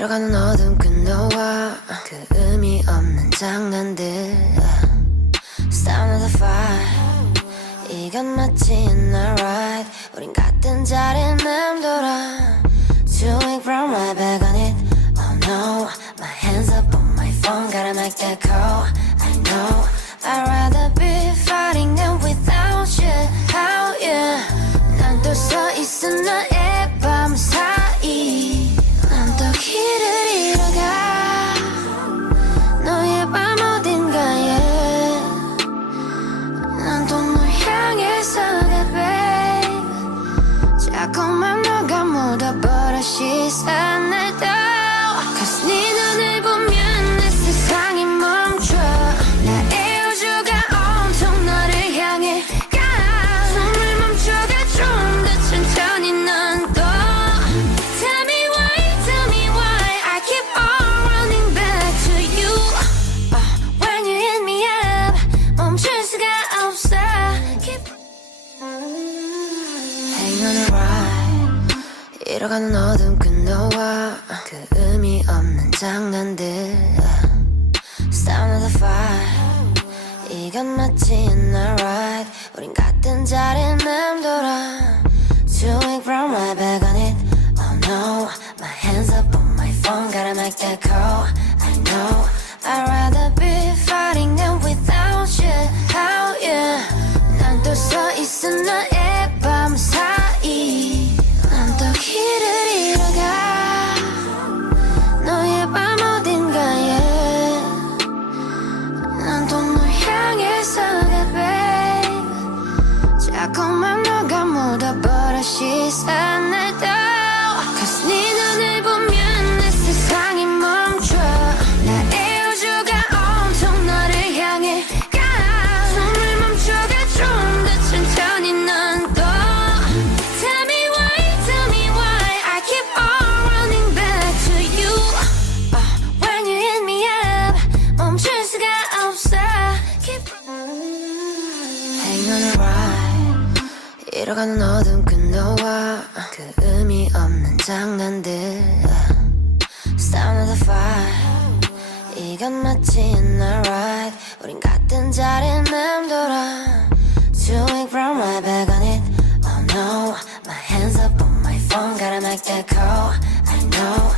잃어가는 어둠 끝너와 그 의미 없는 장난들 Sound of the fire 이건 맞지 않나 right 우린 같은 자리에 맴돌아 week from my back on it Oh no My hands up on my phone Gotta make that call I know I'd rather be fighting than without you How yeah 난또 서 있어 너 잃어가는 어둠 끝너와 그 의미 없는 장난들 Sound of the fire 이건 맞지 않나 right 우린 같은 자리에 맴돌아 Two week from my back on it Oh no My hands up on my phone Gotta make that call I know I'd rather be fighting than without you How yeah 난 또 서 있어 너의 A ride 잃어가는 어둠 끝너와 그 의미 없는 장난들 Sound of the fire 이건 맞지 않나 right 우린 같은 자리에 맴돌아 week from my back on it Oh no My hands up on my phone Gotta make that call I know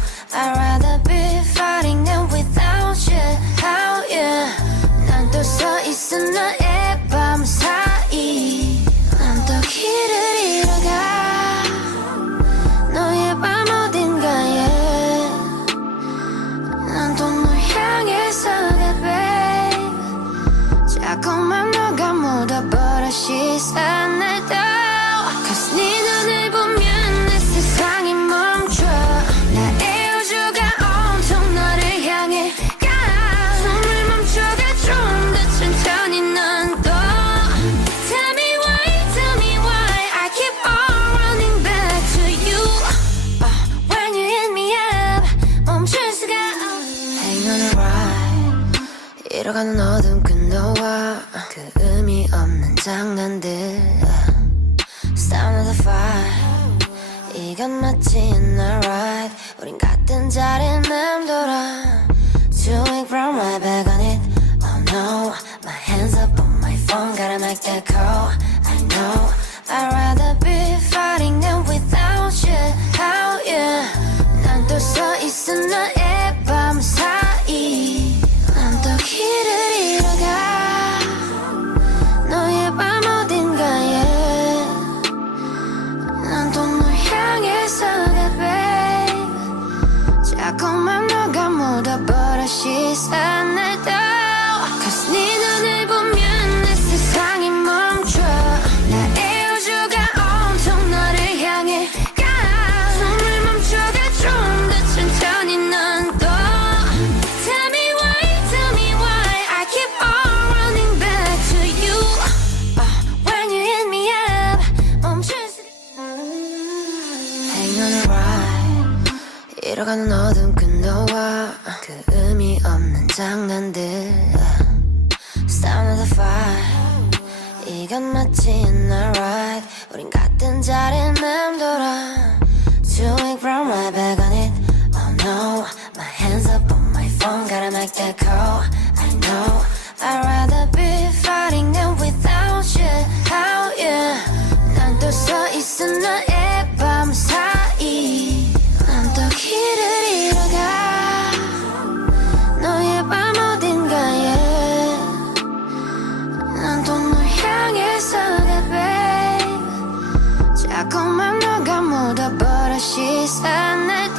너가 묻어버려 시선을 더 Cause 네 눈을 보면 내 세상이 멈춰 나의 우주가 온통 너를 향해 가 숨을 멈춰가 좀 더 천천히 넌또 Tell me why, tell me why I keep on running back to you uh, When you hit me up 멈출 수가 Hang on a ride 잃어가는 어둠 끝 너와 그 의미 없는 장난들 Sound of the fire 이건 맞지 않나 right 우린 같은 자리에 맴돌아 Two week from my back on it Oh no My hands up on my phone Gotta make that call I know I'd rather be fighting than without you How yeah 난 또 서 있어 너 come and I got more, but she's a net. 가는 어둠 그 너와 그 의미 없는 장난들. Sound of the fire. 이건 마치 not right. 우린 같은 자리에 맴돌아. Chewing from my bag on it. Oh no. My hands up on my phone. Gotta make that call. I know. I'd rather be fighting than without you. How yeah. 난또서 있어. 나 자꾸만 누가 묻어버려 시선을